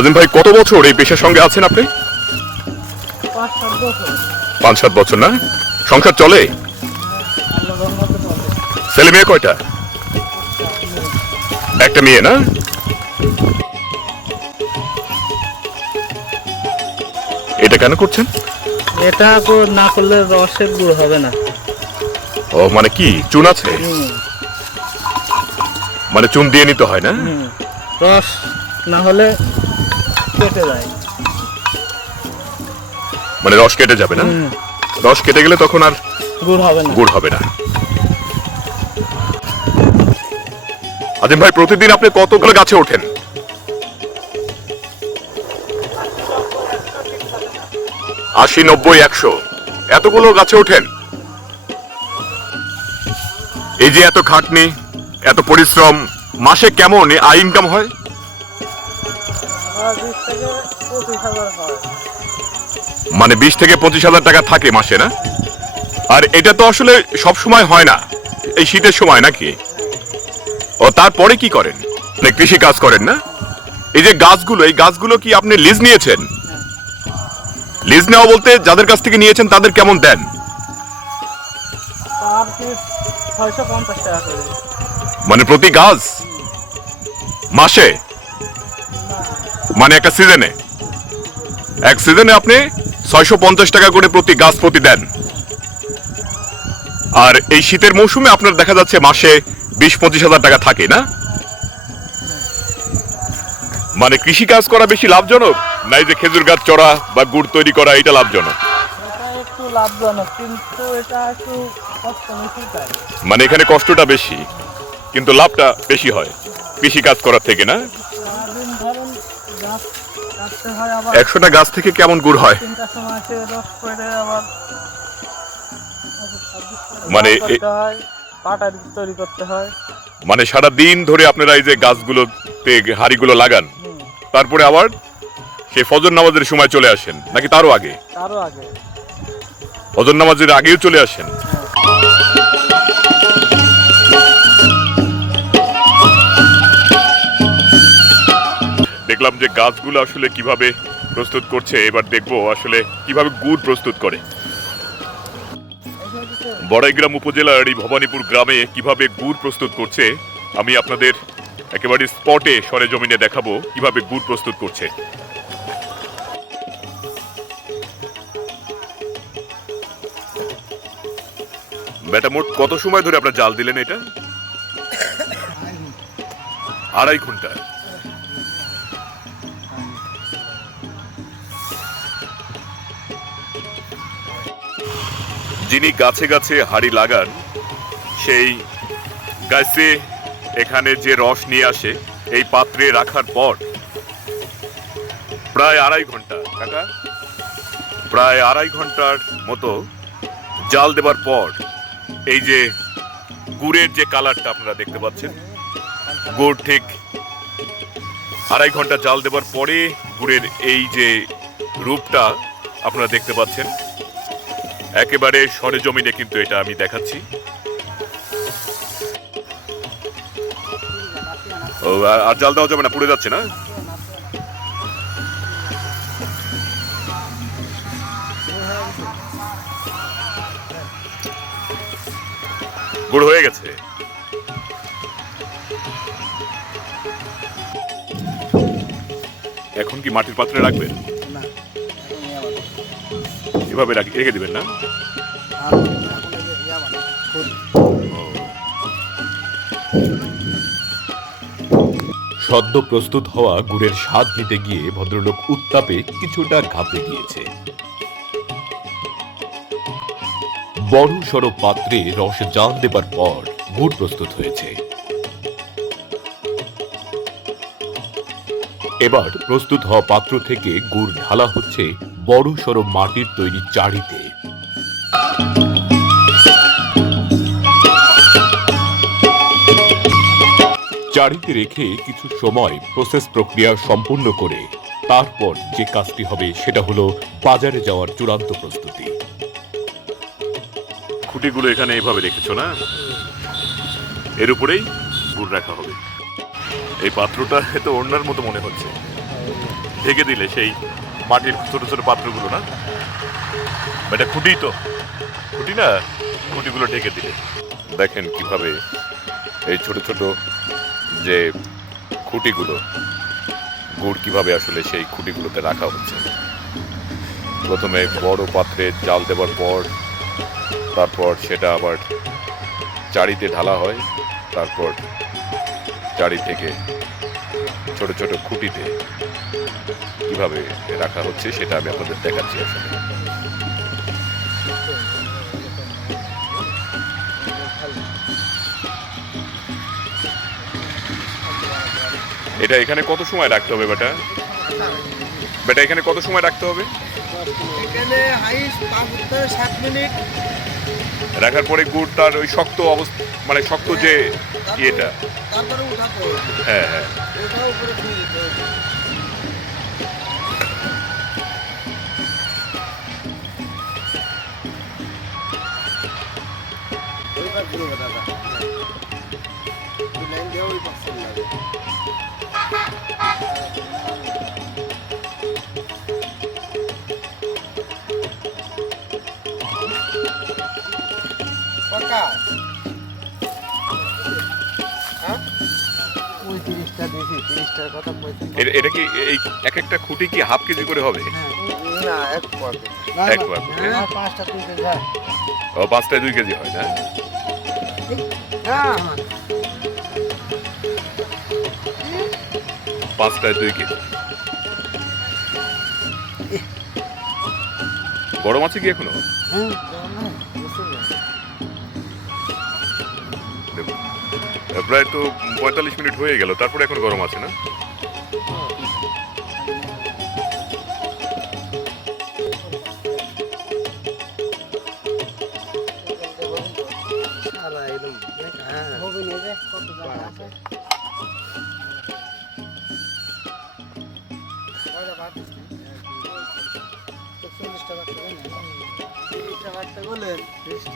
আজিম ভাই কত বছর এই পেশার সঙ্গে আছেন আপনি? পাঁচ সাত বছর না? সংসার চলে? ছেলে মেয়ে কয়টা? একটা মেয়ে না? এটা কেন করছেন? এটা না করলে রসের গুড় হবে না। ও মানে কি? চুন আছে? মানে চুন দিয়ে নিতে হয় না? রস না হলে কেটে যায় মানে রস কেটে যাবে না? রস কেটে গেলে তখন আর গুড় হবে না। গুড় হবে না। আজিম ভাই প্রতিদিন আপনি কতগুলো গাছে ওঠেন? আশি নব্বই একশো। এতগুলো গাছে ওঠেন? এই যে এত খাটনি এত পরিশ্রম মাসে কেমন আয় ইনকাম হয়? মানে বিশ থেকে পঁচিশ হাজার টাকা থাকে মাসে না? আর এটা তো আসলে সব সময় হয় না। এই শীতের সময় নাকি? ও তারপরে কি করেন? মানে কৃষি কাজ করেন না? এই যে গাছগুলো এই গাছগুলো কি আপনি লিজ নিয়েছেন? লিজ নেওয়া বলতে যাদের কাছ থেকে নিয়েছেন তাদের কেমন দেন? মানে প্রতি গাছ? মাসে? মানে একটা সিজনে এক সিজনে আপনি ছয়শো পঞ্চাশ টাকা করে প্রতি গাছ প্রতি দেন। আর এই শীতের মৌসুমে আপনার দেখা যাচ্ছে মাসে বিশ পঁচিশ হাজার টাকা থাকে না? মানে কৃষি কাজ করা বেশি লাভজনক না এই যে খেজুর গাছ চড়া বা গুড় তৈরি করা এটা লাভজনক? মানে এখানে কষ্টটা বেশি কিন্তু লাভটা বেশি হয় কৃষি কাজ করার থেকে না সারাদিন ধরুন গাছ কাটতে হয় আবার একশোটা গাছ থেকে কেমন গুড় হয়? মানে হয় তৈরি করতে হয়। মানে সারা দিন ধরে আপনারা এই যে গাছগুলোতে হাড়িগুলো লাগান তারপরে আবার সেই ফজর নামাজের সময় চলে আসেন নাকি তারও আগে? তারও আগে। ফজর নামাজের আগেও চলে আসেন? দেখলাম যে গাছগুলো আসলে কীভাবে প্রস্তুত করছে। এবার দেখব আসলে কীভাবে গুড় প্রস্তুত করে। বড়াইগ্রাম উপজেলার এই ভবানীপুর গ্রামে কীভাবে গুড় প্রস্তুত করছে, আমি আপনাদের একেবারে স্পটে সরে সরেজমিনে দেখাবো কীভাবে গুড় প্রস্তুত করছে। বেটা মোট কত সময় ধরে আপনার জাল দিলেন এটা? আড়াই ঘণ্টা। যিনি গাছে গাছে হাড়ি লাগান, সেই গাছে এখানে যে রস নিয়ে আসে, এই পাত্রে রাখার পর প্রায় আড়াই ঘণ্টা, কাকা? প্রায় আড়াই ঘণ্টার মতো জাল দেবার পর এই যে গুড়ের যে কালারটা আপনারা দেখতে পাচ্ছেন, গুড় ঠিক আড়াই ঘণ্টা জাল দেবার পরে গুড়ের এই যে রূপটা আপনারা দেখতে পাচ্ছেন। একেবারে সরেজমিনে কিন্তু এটা আমি দেখাচ্ছি। ও, আর- জাল দেওয়া যাবে না, পুড়ে যাচ্ছে না? গুড় হয়ে গেছে। এখন কি মাটির পাত্রে রাখবেন? এভাবে রাখি- দিবেন না? সদ্য প্রস্তুত হওয়া গুড়ের স্বাদ নিতে গিয়ে ভদ্রলোক উত্তাপে কিছুটা ঘাপে গিয়েছে। বড় সড়ো পাত্রে রস জাল দেবার পর গুড় প্রস্তুত হয়েছে। এবার প্রস্তুত হওয়া পাত্র থেকে গুড় ঢালা হচ্ছে বড় সড়ো মাটির তৈরি চাড়িতে চাড়িতে রেখে কিছু সময় প্রসেস প্রক্রিয়া সম্পূর্ণ করে তারপর যে কাজটি হবে সেটা হলো বাজারে যাওয়ার চূড়ান্ত প্রস্তুতি। খুঁটিগুলো এখানে এভাবে রেখেছো না? এর উপরেই গুড় রাখা হবে। এই পাত্রটা তো অন্যার মতো মনে হচ্ছে। ঢেকে দিলে সেই মাটির ছোট ছোট পাত্রগুলো না? এটা খুঁটি তো। খুঁটি না? খুঁটিগুলো ঢেকে দিলে। দেখেন কীভাবে এই ছোট ছোট যে খুঁটিগুলো, গুড় কীভাবে আসলে সেই খুঁটিগুলোতে রাখা হচ্ছে। প্রথমে বড় পাত্রে জাল দেওয়ার পর, তারপর সেটা আবার চারিতে ঢালা হয়, তারপর চারি থেকে ছোট ছোট খুঁটিতে কীভাবে রাখা হচ্ছে সেটা আমি আপনাদের দেখাচ্ছি আসলে এটা এখানে কত সময় রাখতে হবে বেটা? বেটা এখানে কত সময় রাখতে হবে? এখানে মিনিট। রাখার পরে গুড় তার ওই শক্ত অবস্থা মানে শক্ত যে ইয়েটা। হ্যাঁ হ্যাঁ। এটা কি এই এক একটা খুঁটি কি হাফ কেজি করে হবে? না এক। হ্যাঁ। পাঁচটা তুই যা ও পাঁচটায় দুই কেজি হয় না? হ্যাঁ। পাঁচটায় দুই কেজি। গরম আছে কি এখনও? প্রায় তো পঁয়তাল্লিশ মিনিট হয়ে গেল তারপরে এখন গরম আছে না?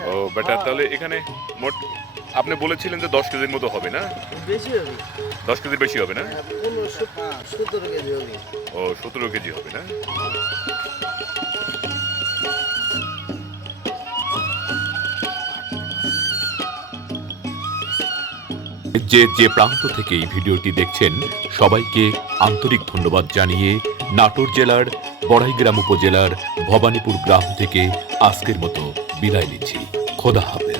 ও বেটা তাহলে এখানে মোট আপনি বলেছিলেন যে দশ কেজির মতো হবে না? বেশি হবে। দশ কেজির বেশি হবে না? সতেরো কেজি হবে। ও সতেরো কেজি হবে না? যে যে প্রান্ত থেকে এই ভিডিওটি দেখছেন, সবাইকে আন্তরিক ধন্যবাদ জানিয়ে নাটোর জেলার বড়াইগ্রাম উপজেলার ভবানীপুর গ্রাম থেকে আজকের মতো বিদায় নিচ্ছি। খোদা হাফেজ।